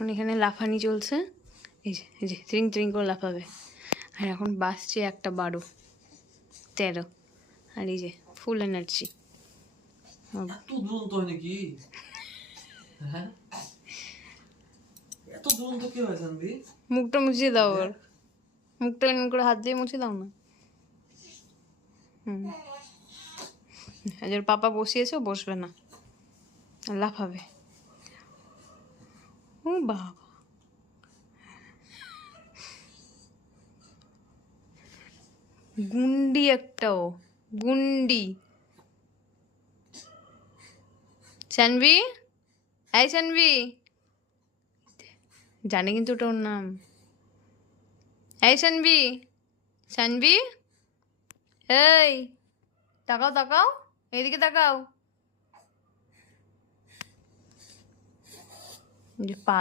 এখন এখানে লাফানি চলছে, এই যে ত্রিং ত্রিং করে লাফাবে। আর এখন বাসছে 1:12, 13, আর এই যে ফুল এনার্জি। এত দুরন্ত হয় নাকি? হ্যাঁ, এত দুরন্ত কি হয় সানভি? মুখটা মুছিয়ে দাও ওর, মুখটা এমন করে হাত দিয়ে মুছে দাও না। আজ ওর পাপা বসিয়েছে, ও বসবে না, লাফাবে। ও বাবা, গুন্ডি একটা, ও গুন্ডি। সানভি, এই সানভি, জানে কিন্তু ওটা ওর নাম। এই সানভি, সানভি, এই তাকাও তাকাও, এইদিকে তাকাও। যে পা